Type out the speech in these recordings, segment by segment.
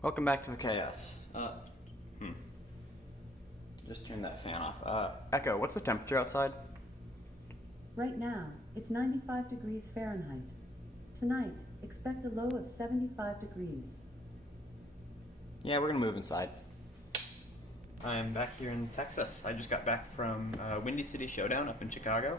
Welcome back to the chaos. Just turn that fan off. Echo, what's the temperature outside? Right now, it's 95 degrees Fahrenheit. Tonight, expect a low of 75 degrees. Yeah, we're gonna move inside. I'm back here in Texas. I just got back from Windy City Showdown up in Chicago.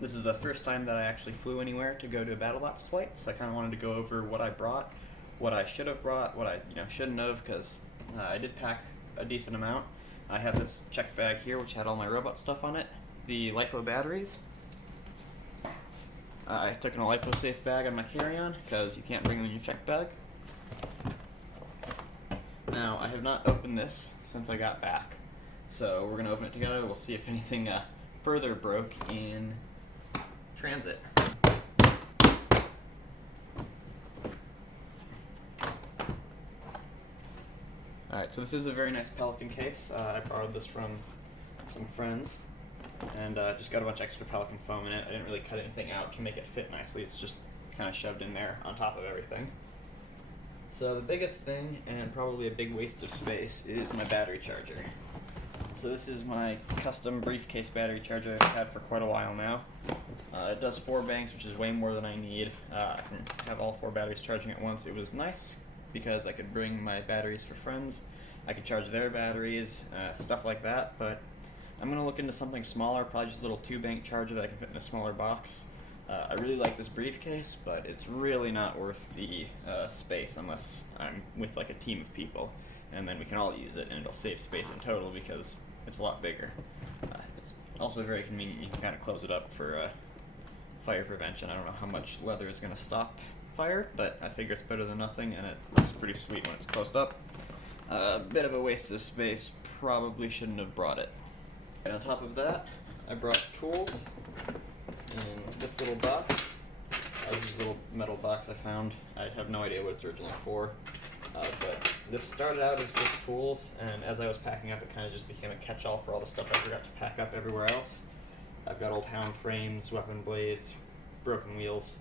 This is the first time that I actually flew anywhere to go to a BattleBots flight, so I kind of wanted to go over what I brought, what I should have brought, what I shouldn't have, because I did pack a decent amount. I have this check bag here, which had all my robot stuff on it. The LiPo batteries. I took in a LiPo safe bag on my carry-on, because you can't bring them in your check bag. Now, I have not opened this since I got back, so we're going to open it together. We'll see if anything further broke in transit. Alright, so this is a very nice Pelican case. I borrowed this from some friends, and just got a bunch of extra Pelican foam in it. I didn't really cut anything out to make it fit nicely. It's just kind of shoved in there on top of everything. So the biggest thing, and probably a big waste of space, is my battery charger. So this is my custom briefcase battery charger I've had for quite a while now. It does 4 banks, which is way more than I need. I can have all 4 batteries charging at once. It was nice because I could bring my batteries for friends. I could charge their batteries, stuff like that, but I'm going to look into something smaller, probably just a little 2-bank charger that I can fit in a smaller box. I really like this briefcase, but it's really not worth the space unless I'm with like a team of people, and then we can all use it and it'll save space in total because it's a lot bigger. It's also very convenient. You can kind of close it up for fire prevention. I don't know how much leather is going to stop fire, but I figure it's better than nothing, and it looks pretty sweet when it's closed up. A bit of a waste of space, probably shouldn't have brought it. And on top of that, I brought tools in this little box. This is a little metal box I found. I have no idea what it's originally for, but this started out as just tools, and as I was packing up, it kind of just became a catch-all for all the stuff I forgot to pack up everywhere else. I've got old Hound frames, weapon blades, broken wheels.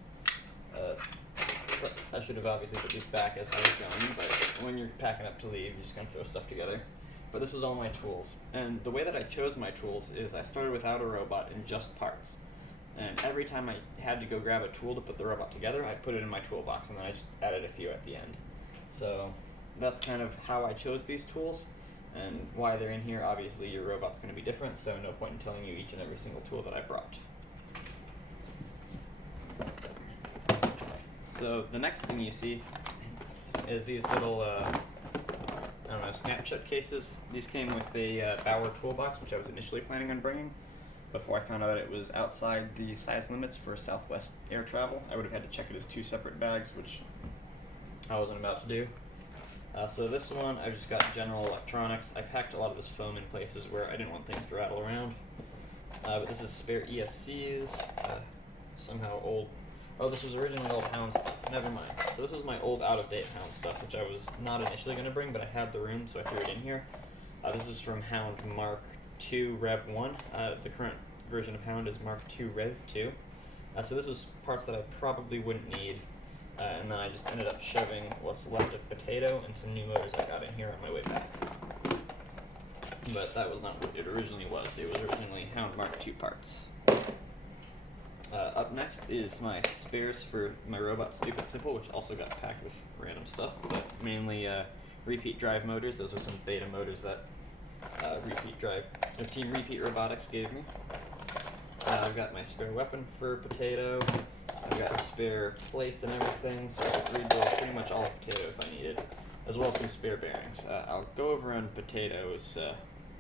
I should have obviously put these back as I was going, but when you're packing up to leave, you just kind of throw stuff together. But this was all my tools, and the way that I chose my tools is I started without a robot and just parts. And every time I had to go grab a tool to put the robot together, I put it in my toolbox, and then I just added a few at the end. So that's kind of how I chose these tools, and why they're in here. Obviously your robot's going to be different, so no point in telling you each and every single tool that I brought. So the next thing you see is these little, I don't know, snapshot cases. These came with a Bauer toolbox, which I was initially planning on bringing. Before I found out it was outside the size limits for Southwest air travel, I would have had to check it as 2 separate bags, which I wasn't about to do. So this one, I've just got general electronics. I packed a lot of this foam in places where I didn't want things to rattle around. But this is spare ESCs, somehow old. Oh, this was originally old Hound stuff. Never mind. So this is my old out-of-date Hound stuff, which I was not initially going to bring, but I had the room, so I threw it in here. This is from Hound Mark II Rev 1. The current version of Hound is Mark II Rev 2. So this was parts that I probably wouldn't need, and then I just ended up shoving what's left of potato and some new motors I got in here on my way back. But that was not what it originally was. It was originally Hound Mark II parts. Up next is my spares for my robot Stupid Simple, which also got packed with random stuff, but mainly repeat drive motors. Those are some beta motors that Team Repeat Robotics gave me. I've got my spare weapon for potato. I've got spare plates and everything, so I could rebuild pretty much all the potato if I needed, as well as some spare bearings. I'll go over on potato's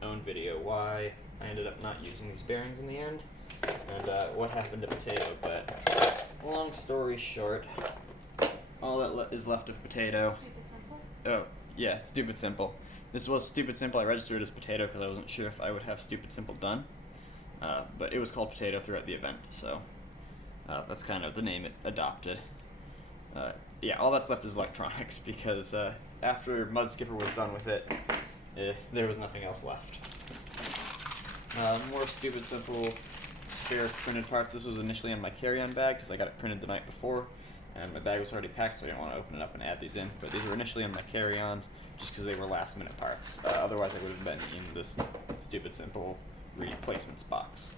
own video why I ended up not using these bearings in the end, and what happened to potato, but long story short, all that is left of potato. Stupid Simple? Oh, yeah, Stupid Simple. This was Stupid Simple. I registered it as Potato because I wasn't sure if I would have Stupid Simple done. But it was called Potato throughout the event, so that's kind of the name it adopted. Yeah, all that's left is electronics because after Mud Skipper was done with it, there was nothing else left. More Stupid Simple spare printed parts. This was initially in my carry-on bag because I got it printed the night before. and my bag was already packed, so I didn't want to open it up and add these in. But these were initially in my carry-on just because they were last-minute parts. Otherwise, I would have been in this stupid simple replacements box.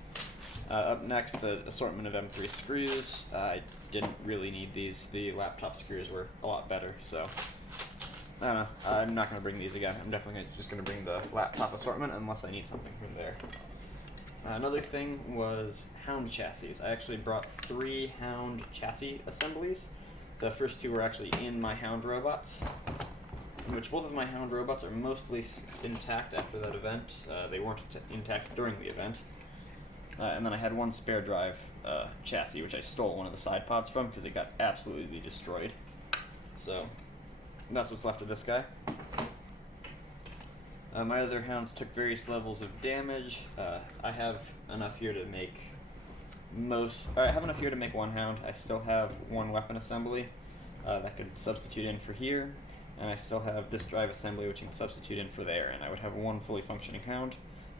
Up next, an assortment of M3 screws. I didn't really need these. The laptop screws were a lot better, so I don't know. I'm not going to bring these again. I'm definitely just going to bring the laptop assortment unless I need something from there. Another thing was Hound Chassis. I actually brought 3 Hound Chassis assemblies. The first 2 were actually in my Hound robots, in which both of my Hound robots are mostly intact after that event. They weren't intact during the event. And then I had one spare drive chassis, which I stole one of the side pods from because it got absolutely destroyed. So that's what's left of this guy. My other Hounds took various levels of damage. I have enough here to make one Hound. I still have one weapon assembly that could substitute in for here, and I still have this drive assembly which can substitute in for there, and I would have one fully functioning Hound.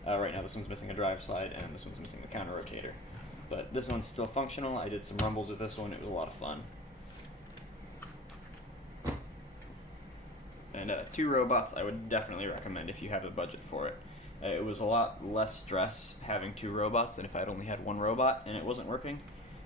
Right now this one's missing a drive slide, and this one's missing the counter rotator. But this one's still functional. I did some rumbles with this one. It was a lot of fun. And 2 robots I would definitely recommend if you have the budget for it. It was a lot less stress having 2 robots than if I'd only had one robot and it wasn't working.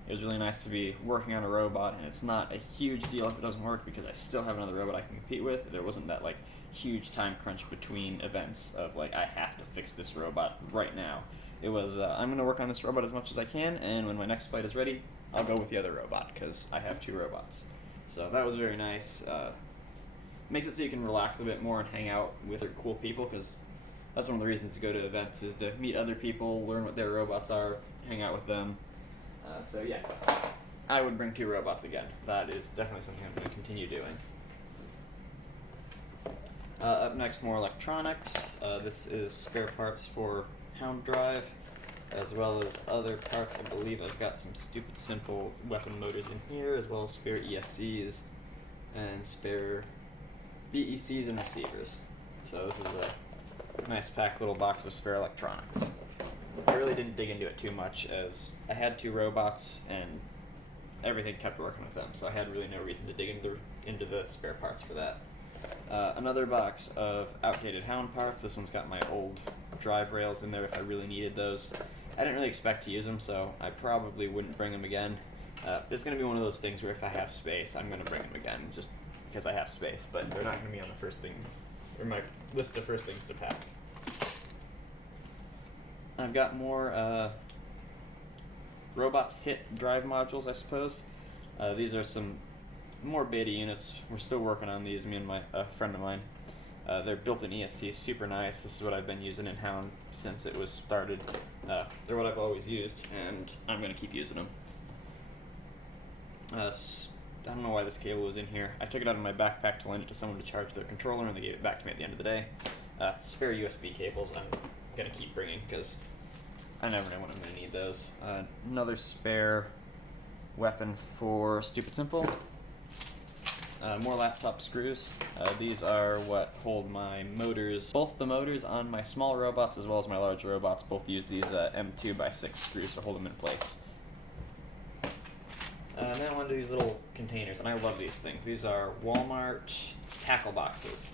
It was really nice to be working on a robot, and it's not a huge deal if it doesn't work because I still have another robot I can compete with. There wasn't that like huge time crunch between events of like I have to fix this robot right now. It was I'm going to work on this robot as much as I can, and when my next fight is ready, I'll go with the other robot because I have 2 robots. So that was very nice. Makes it so you can relax a bit more and hang out with other cool people, because that's one of the reasons to go to events, is to meet other people, learn what their robots are, hang out with them. So yeah, I would bring 2 robots again. That is definitely something I'm going to continue doing. Up next, more electronics. This is spare parts for Hound Drive, as well as other parts. I believe I've got some stupid simple weapon motors in here, as well as spare ESCs and spare BECs and receivers. So this is a nice packed little box of spare electronics. I really didn't dig into it too much, as I had 2 robots and everything kept working with them, so I had really no reason to dig into the spare parts for that. Another box of outdated Hound parts. This one's got my old drive rails in there if I really needed those. I didn't really expect to use them, so I probably wouldn't bring them again. It's going to be one of those things where if I have space, I'm going to bring them again, just because I have space, but they're not going to be on the first things, or my list of first things to pack. I've got more robots hit drive modules, I suppose. These are some more beta units. We're still working on these, me and a friend of mine. They're built-in ESC, super nice. This is what I've been using in Hound since it was started. They're what I've always used, and I'm going to keep using them. I don't know why this cable was in here. I took it out of my backpack to lend it to someone to charge their controller, and they gave it back to me at the end of the day. Spare USB cables I'm going to keep bringing, because I never know when I'm going to need those. Another spare weapon for Stupid Simple. More laptop screws. These are what hold my motors. Both the motors on my small robots as well as my large robots both use these M2x6 screws to hold them in place. Now onto these little containers, and I love these things. These are Walmart tackle boxes,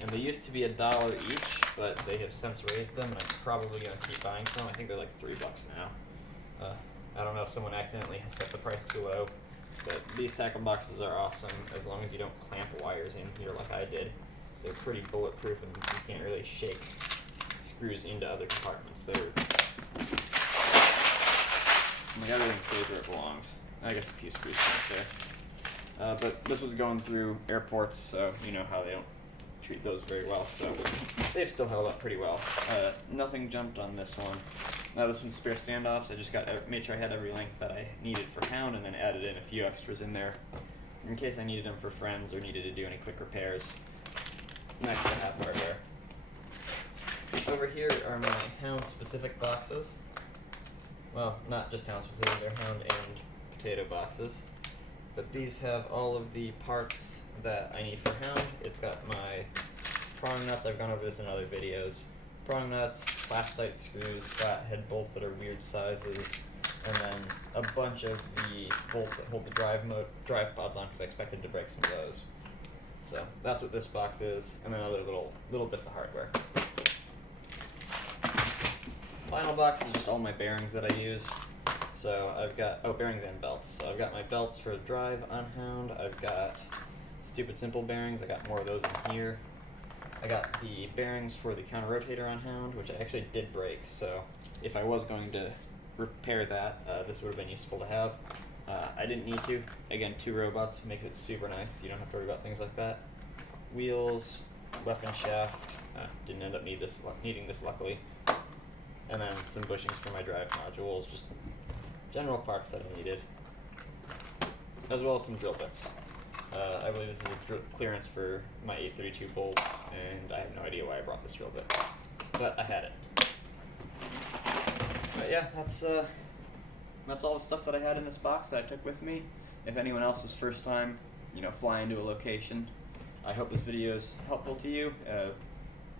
and they used to be $1 each, but they have since raised them, and I'm probably going to keep buying some. I think they're like $3 now. I don't know if someone accidentally has set the price too low, but these tackle boxes are awesome as long as you don't clamp wires in here like I did. They're pretty bulletproof, and you can't really shake screws into other compartments. Like everything stays where it belongs. I guess a few screws come up there. But this was going through airports, so you know how they don't treat those very well, so they've still held up pretty well. Nothing jumped on this one. Now this one's spare standoffs. I just made sure I had every length that I needed for Hound, and then added in a few extras in there in case I needed them for friends or needed to do any quick repairs. Next I have hardware. Over here are my Hound specific boxes. Well, not just Hound specific, they're Hound and potato boxes. But these have all of the parts that I need for Hound. It's got my prong nuts. I've gone over this in other videos. Prong nuts, plastite screws, flathead bolts that are weird sizes, and then a bunch of the bolts that hold the drive pods on, because I expected to break some of those. So that's what this box is, and then other little bits of hardware. Final box is just all my bearings that I use. So I've got, bearings and belts. So I've got my belts for the drive on Hound. I've got stupid simple bearings. I got more of those in here. I got the bearings for the counter rotator on Hound, which I actually did break. So if I was going to repair that, this would have been useful to have. I didn't need to. Again, 2 robots makes it super nice. You don't have to worry about things like that. Wheels, weapon shaft. Didn't end up needing this luckily. And then some bushings for my drive modules, just general parts that I needed, as well as some drill bits. I believe this is a clearance for my 832 bolts, and I have no idea why I brought this drill bit, but I had it. But yeah, that's all the stuff that I had in this box that I took with me. If anyone else's first time, flying to a location, I hope this video is helpful to you.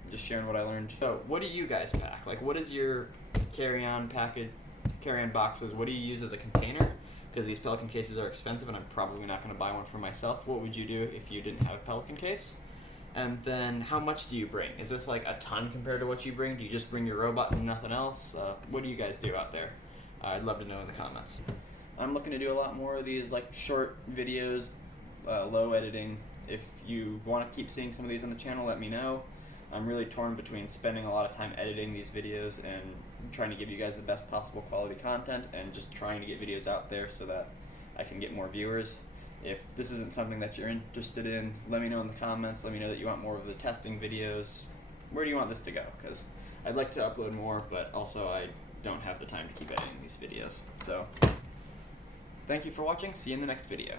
Just sharing what I learned. So, what do you guys pack? Like, what is your carry-on boxes? What do you use as a container? Because these Pelican cases are expensive, and I'm probably not going to buy one for myself. What would you do if you didn't have a Pelican case? And then, how much do you bring? Is this like a ton compared to what you bring? Do you just bring your robot and nothing else? What do you guys do out there? I'd love to know in the comments. I'm looking to do a lot more of these like short videos, low editing. If you want to keep seeing some of these on the channel, let me know. I'm really torn between spending a lot of time editing these videos and trying to give you guys the best possible quality content, and just trying to get videos out there so that I can get more viewers. If this isn't something that you're interested in, let me know in the comments. Let me know that you want more of the testing videos. Where do you want this to go? Because I'd like to upload more, but also I don't have the time to keep editing these videos. So, thank you for watching. See you in the next video.